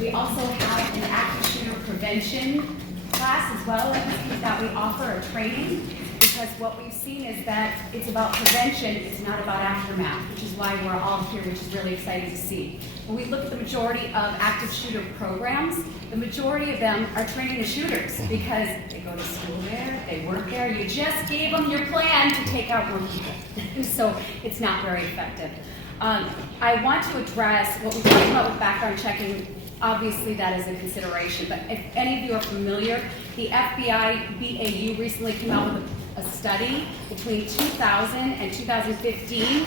We also have an active shooter prevention class as well that we offer a training, because what we've seen is that it's about prevention, it's not about aftermath, which is why we're all here, which is really exciting to see. When we look at the majority of active shooter programs, the majority of them are training the shooters because they go to school there, they work there, you just gave them your plan to take out more people. So it's not very effective. I want to address what we talked about with background checking. Obviously that is a consideration, but if any of you are familiar, the FBI BAU recently came out with a study between 2000 and 2015.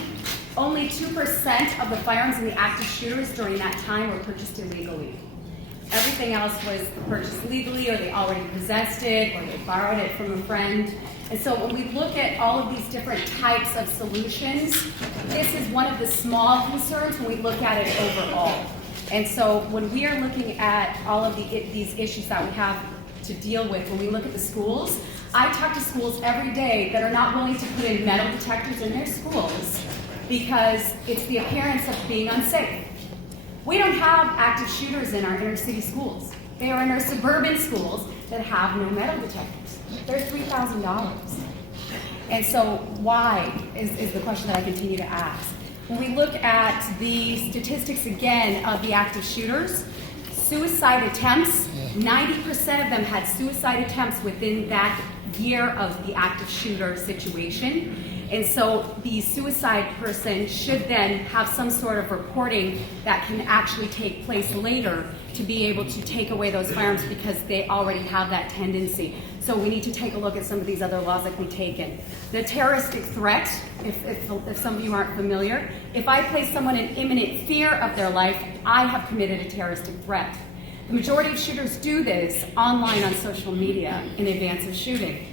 Only 2% of the firearms in the active shooters during that time were purchased illegally. Everything else was purchased legally, or they already possessed it, or they borrowed it from a friend. And so when we look at all of these different types of solutions, this is one of the small concerns when we look at it overall. And so when we are looking at all of these issues that we have to deal with, when we look at the schools, I talk to schools every day that are not willing to put in metal detectors in their schools because it's the appearance of being unsafe. We don't have active shooters in our inner city schools. They are in our suburban schools that have no metal detectors. They're $3,000. And so why is the question that I continue to ask. When we look at the statistics again of the active shooters, suicide attempts, 90% of them had suicide attempts within that year of the active shooter situation. And so the suicide person should then have some sort of reporting that can actually take place later to be able to take away those firearms because they already have that tendency. So we need to take a look at some of these other laws that can be taken. The terroristic threat, if some of you aren't familiar, if I place someone in imminent fear of their life, I have committed a terroristic threat. The majority of shooters do this online on social media in advance of shooting.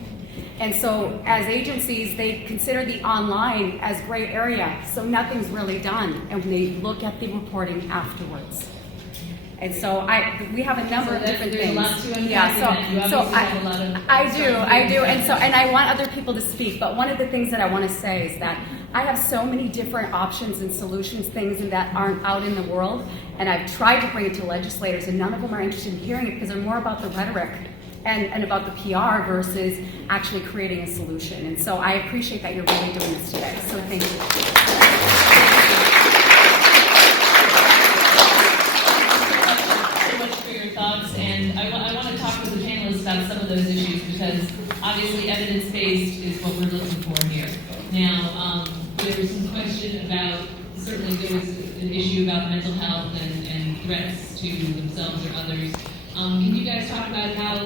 And so as agencies, they consider the online as gray area, so nothing's really done, and they look at the reporting afterwards. And so we have a number of different things. I do, and I want other people to speak, but one of the things that I want to say is that I have so many different options and solutions, things that aren't out in the world, and I've tried to bring it to legislators, and none of them are interested in hearing it because they're more about the rhetoric and about the PR versus actually creating a solution. And so I appreciate that you're really doing this today. So thank you. Thoughts, and I want to talk with the panelists about some of those issues because obviously evidence-based is what we're looking for here. Now, there was some question about, certainly there was an issue about mental health and threats to themselves or others. Can you guys talk about how